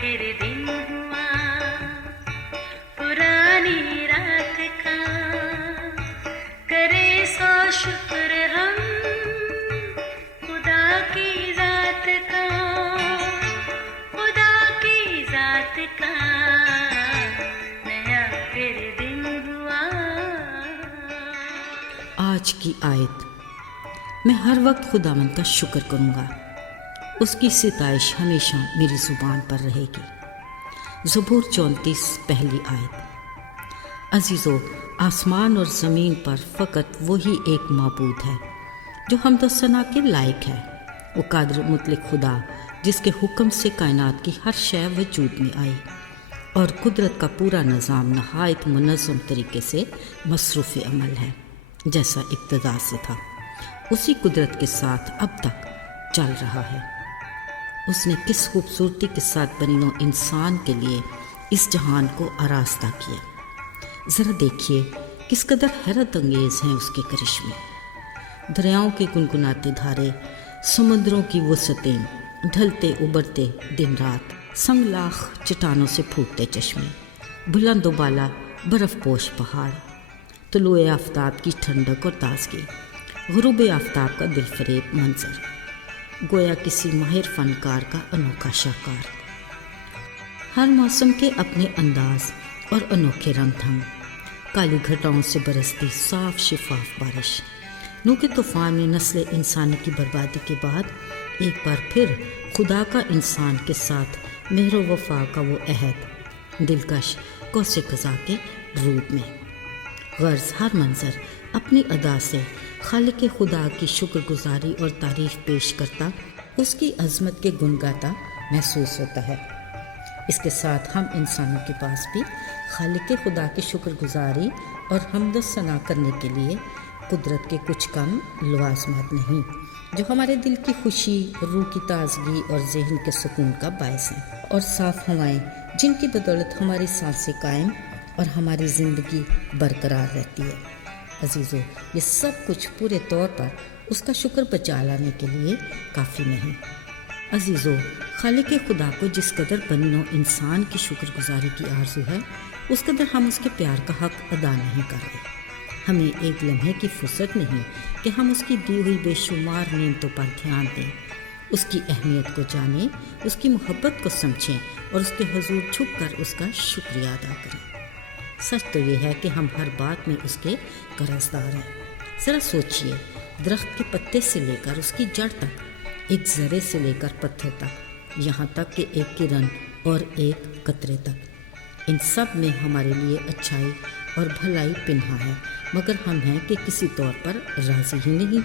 फिर दिन हुआ पुरानी रात का, करे सौ शुक्र हम खुदा की जात का, खुदा की जात का, नया फिर दिन हुआ। आज की आयत, मैं हर वक्त खुदावंद का शुक्र करूँगा, उसकी सिताइश हमेशा मेरी ज़ुबान पर रहेगी। ज़बूर 34 पहली आयत। अजीज़ों, आसमान और ज़मीन पर फ़कत वही एक माबूद है जो हमद व सना के लायक है। वो कादिर मुतलक खुदा जिसके हुक्म से कायनात की हर शय वजूद में आई और कुदरत का पूरा निज़ाम नहायत मुनज़्ज़म तरीके से मसरूफ़ अमल है। जैसा इब्तिदा से था उसी कुदरत के साथ अब तक चल रहा है। उसने किस खूबसूरती के साथ बनी नौ इंसान के लिए इस जहान को आरास्ता किया। ज़रा देखिए किस कदर हैरत अंगेज़ हैं उसके करिश्मे। दरियाओं के गुनगुनाते धारे, समुद्रों की वसतें, ढलते उबरते दिन रात, संगलाख चट्टानों से फूटते चश्मे, बुलंद बाला बर्फ़पोश पहाड़, तुलुए आफ़ताब की ठंडक और ताज़गी, गुरूब आफ़ताब का दिलफरेब मंजर, गोया किसी माहिर फ़नकार का अनोखा शाहकार। हर मौसम के अपने अंदाज और अनोखे रंग ढंग, काली घटाओं से बरसती साफ शिफाफ बारिश, नूह के तूफ़ान में नस्ल इंसानी की बर्बादी के बाद एक बार फिर खुदा का इंसान के साथ मेहर व वफ़ा का वो अहद, दिलकश कौसे क़ज़ा के रूप में। गर्ज़ हर मंज़र अपनी अदा से खालिक खुदा की शुक्रगुजारी और तारीफ़ पेश करता, उसकी अज़मत के गुण गाता महसूस होता है। इसके साथ हम इंसानों के पास भी खालिक खुदा की शुक्रगुजारी और हम्द व सना करने के लिए कुदरत के कुछ कम लवाज़मात नहीं, जो हमारे दिल की खुशी, रूह की ताज़गी और ज़हन के सुकून का बायस हैं, और साफ़ हवाएं जिनकी बदौलत हमारी सांसें कायम और हमारी ज़िंदगी बरकरार रहती है। अजीज़ों, ये सब कुछ पूरे तौर पर उसका शुक्र बचा लाने के लिए काफ़ी नहीं। अजीज़ों, खालिक खुदा को जिस कदर बनी नौ इंसान की शुक्रगुजारी की आरज़ू है, उस कदर हम उसके प्यार का हक़ अदा नहीं कर रहे। हमें एक लम्हे की फुर्सत नहीं कि हम उसकी दी हुई बेशुमार नेमतों पर ध्यान दें, उसकी अहमियत को जानें, उसकी मोहब्बत को समझें और उसके हुज़ूर झुक कर उसका शुक्रिया अदा करें। सच तो ये है कि हम हर बात में उसके कर्ज़दार हैं। ज़रा सोचिए, दरख्त के पत्ते से लेकर उसकी जड़ तक, एक ज़रे से लेकर पत्थर तक, यहाँ तक कि एक किरण और एक कतरे तक, इन सब में हमारे लिए अच्छाई और भलाई पिन्हा है, मगर हम हैं कि किसी तौर पर राज़ी ही नहीं।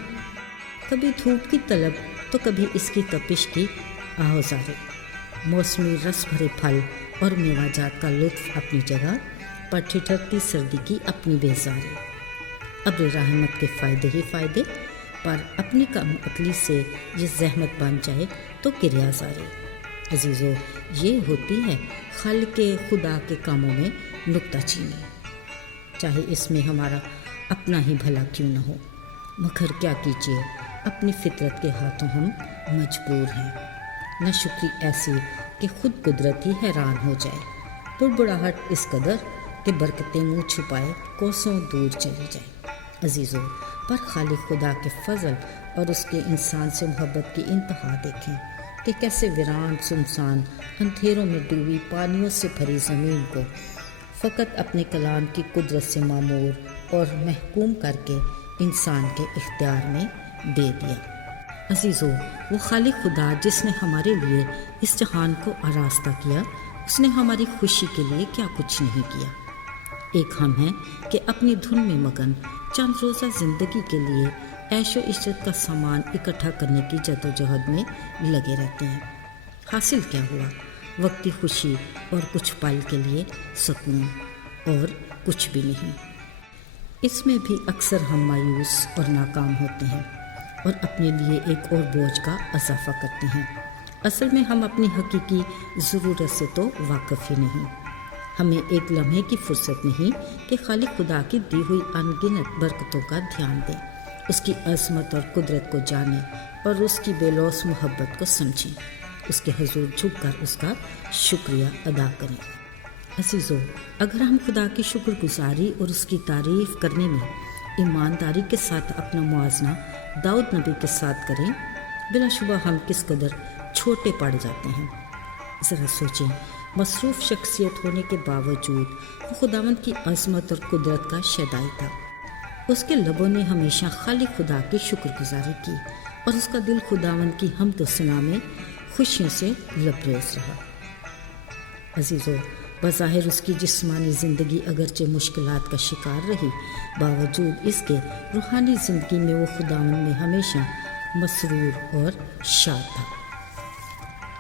कभी धूप की तलब तो कभी इसकी तपिश की आहुजारी, मौसमी रस भरे फल और मेवाजात का लुत्फ़ अपनी जगह पर ठिठुरती सर्दी की अपनी बेजारी। अब रहमत के फ़ायदे ही फ़ायदे, पर अपनी कम अक्ली से ये ज़हमत बन जाए तो किरियाज़ारी। अजीज़ों, ये होती है खालिक खुदा के कामों में नुक्ताचीनी, चाहे इसमें हमारा अपना ही भला क्यों न हो, मगर क्या कीजिए, अपनी फितरत के हाथों हम मजबूर हैं। नाशुक्री ऐसी कि खुद कुदरत ही हैरान हो जाए, बुड़बुड़ाहट इस कदर कि बरकतें मुँह छुपाए कोसों दूर चली जाए। अजीज़ों, पर खालिक खुदा के फ़ज़ल और उसके इंसान से मोहब्बत की इंतहा देखें कि कैसे वीरान सुनसान अंधेरों में डूबी पानियों से भरी ज़मीन को फ़कत अपने कलाम की कुदरत से मामूर और महकूम करके इंसान के इख्तियार में दे दिया। अजीज़ों, वो खालिक खुदा जिसने हमारे लिए इस जहान को आरास्ता किया, उसने हमारी खुशी के लिए क्या कुछ नहीं किया। एक हम हैं कि अपनी धुन में मगन चंद रोज़ा ज़िंदगी के लिए ऐशो इश्रत का सामान इकट्ठा करने की जदोजहद में लगे रहते हैं। हासिल क्या हुआ? वक्ती खुशी और कुछ पल के लिए सुकून, और कुछ भी नहीं। इसमें भी अक्सर हम मायूस और नाकाम होते हैं और अपने लिए एक और बोझ का इजाफा करते हैं। असल में हम अपनी हकीकी ज़रूरत से तो वाकिफ़ ही नहीं। हमें एक लम्हे की फुर्सत नहीं कि खालिक खुदा की दी हुई अनगिनत बरकतों का ध्यान दें, उसकी अज़मत और कुदरत को जानें और उसकी बेलौस मोहब्बत को समझें। اس کے حضور جھک کر اس کا شکریہ ادا کریں۔ عزیزو، اگر ہم خدا کی شکر گزاری اور اس کی تعریف کرنے میں ایمانداری کے ساتھ اپنا موازنہ داؤد نبی کے ساتھ کریں، بلا شبہ ہم کس قدر چھوٹے پڑ جاتے ہیں۔ ذرا سوچیں، مصروف شخصیت ہونے کے باوجود وہ خداوند کی عظمت اور قدرت کا شیدائی تھا۔ اس کے لبوں نے ہمیشہ خالق خدا کی شکر گزاری کی اور اس کا دل خداوند کی حمد و ثنا میں خوشیوں سے لبریز رہا۔ عزیزو، بظاہر اس کی جسمانی زندگی اگرچہ مشکلات کا شکار رہی، باوجود اس کے روحانی زندگی میں وہ خداوند میں ہمیشہ مسرور اور شاد تھا۔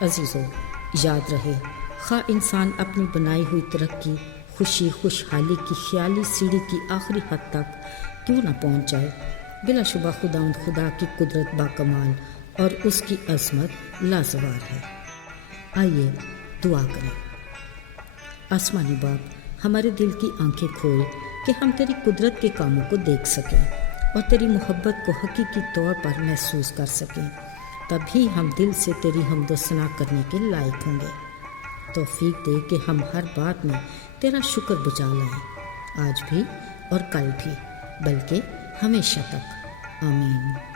عزیزو، یاد رہے، خواہ انسان اپنی بنائی ہوئی ترقی، خوشی، خوشحالی کی خیالی سیڑھی کی آخری حد تک کیوں نہ پہنچ جائے، بلا شبہ خداوند خدا کی قدرت باکمال اور اس کی عظمت لازوال ہے۔ آئیے دعا کریں۔ آسمانی باپ، ہمارے دل کی آنکھیں کھول کہ ہم تیری قدرت کے کاموں کو دیکھ سکیں اور تیری محبت کو حقیقی طور پر محسوس کر سکیں، تبھی ہم دل سے تیری حمد و ثنا کرنے کے لائق ہوں گے۔ توفیق دے کہ ہم ہر بات میں تیرا شکر بجا لائیں، آج بھی اور کل بھی، بلکہ ہمیشہ تک۔ آمین۔